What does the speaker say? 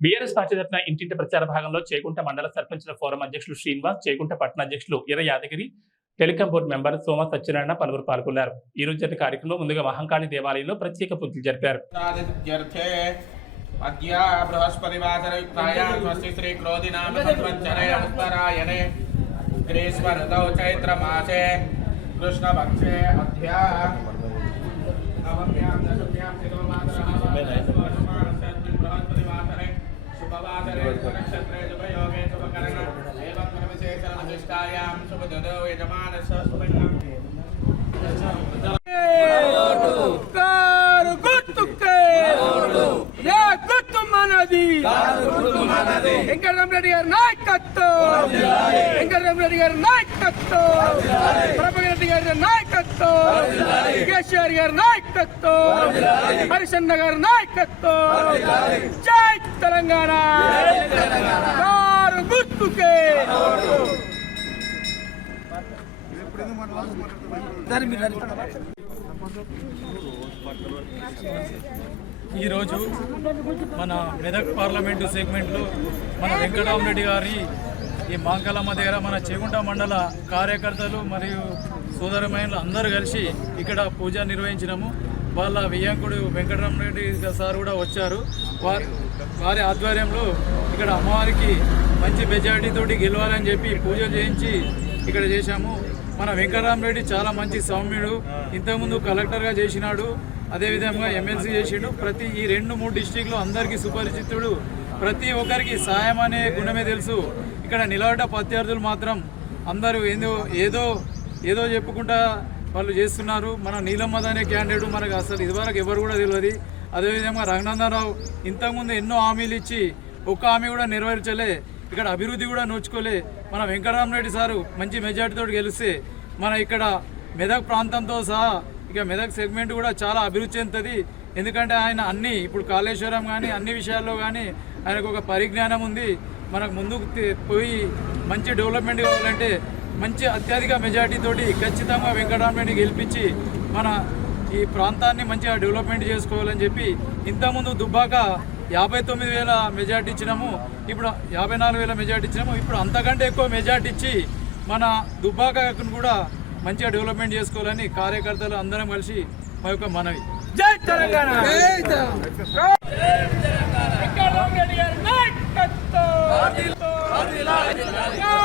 BRS party తరఫున ఇంటింటి ప్రచార భాగంలో చేకుంట మండల సర్పంచుల ఫోరం అధ్యక్షులు శ్రీనివాస్ చేకుంట పట్టణ అధ్యక్షులు ఇర Yadagiri telecom board member Soma Satyanarayana పలువురు పాల్గొన్నారు. ఈ రోజు జరిగిన కార్యక్రమంలో ముందుగా మహంకాళి దేవాలయంలో ప్రత్యేక పూజలు జరిపారు. ర్థే అద్య బృహస్పతివాసరయుక్తాయాం స్వస్తి శ్రీ క్రోధినామ సంవత్సరే ఉత్తరాయణే. గ్రీష్మఋతౌ చైత్రమాసే కృష్ణపక్షే అద్య నవమ్యాం శుభదదో యజమానస్య శుభం కారు గుర్తుకే ఏ గుర్తు మనది వెంకటరామరెడ్డి గారి నాయకత్వం వెంకటరామరెడ్డి గారి నాయకత్వం ప్రభాకర్ రెడ్డి గారి నాయకత్వం కేసీఆర్ గారి నాయకత్వం హరిశన్న గారి నాయకత్వం జై తెలంగాణ కారు గుర్తుకే ఈరోజు మన మెదక్ పార్లమెంటు సెగ్మెంట్లో మన వెంకటరామరెడ్డి గారి ఈ మాంకలమ్మ దగ్గర మన చేగుంట మండల కార్యకర్తలు మరియు సోదరమైన అందరూ కలిసి ఇక్కడ పూజ నిర్వహించినాము. వాళ్ళ వియ్యంకుడు వెంకటరామరెడ్డి సార్ కూడా వచ్చారు. వారి వారి ఆధ్వర్యంలో ఇక్కడ అమ్మవారికి మంచి మెజార్టీతోటి గెలవాలని చెప్పి పూజ చేయించి ఇక్కడ చేశాము. మన వెంకటరామరెడ్డి చాలా మంచి సౌమ్యుడు. ఇంతకుముందు కలెక్టర్గా చేసినాడు. అదేవిధంగా ఎమ్మెల్సీ చేసిండు. ప్రతి ఈ రెండు మూడు డిస్టిక్లో అందరికీ సుపరిచితుడు. ప్రతి ఒక్కరికి సాయం అనే గుణమే తెలుసు. ఇక్కడ నిలబడ్డ ప్రత్యర్థులు మాత్రం అందరూ ఏదో ఏదో ఏదో చెప్పుకుంటా వాళ్ళు చేస్తున్నారు. మన నీలమ్మద అనే క్యాండిడేట్ మనకు అసలు ఇదివరకు ఎవరు కూడా తెలియదు. అదేవిధంగా రఘునందనరావు ఇంతకుముందు ఎన్నో హామీలు ఇచ్చి ఒక్క హామీ కూడా నెరవేర్చలే. ఇక్కడ అభివృద్ధి కూడా నోచుకోలే. మన వెంకటరామరెడ్డి సారు మంచి మెజార్టీతో గెలిస్తే మన ఇక్కడ మెదక్ ప్రాంతంతో సహా ఇక మెదక్ సెగ్మెంట్ కూడా చాలా అభివృద్ధి చెందుతుంది. ఎందుకంటే ఆయన అన్ని ఇప్పుడు కాళేశ్వరం కానీ అన్ని విషయాల్లో కానీ ఆయనకు ఒక పరిజ్ఞానం ఉంది. మనకు ముందుకు పోయి మంచి డెవలప్మెంట్ కావాలంటే మంచి అత్యధిక మెజార్టీతోటి ఖచ్చితంగా వెంకటరామరెడ్డి గెలిపించి మన ఈ ప్రాంతాన్ని మంచిగా డెవలప్మెంట్ చేసుకోవాలని చెప్పి ఇంతకుముందు దుబ్బాక యాభై తొమ్మిది వేల మెజార్టీ ఇచ్చినాము. ఇప్పుడు యాభై నాలుగు వేల మెజార్టీ ఇచ్చినాము. ఇప్పుడు అంతకంటే ఎక్కువ మెజార్టీ ఇచ్చి మన దుబ్బాకను కూడా మంచిగా డెవలప్మెంట్ చేసుకోవాలని కార్యకర్తలు అందరం కలిసి మా యొక్క మనవి. జై తెలంగాణ!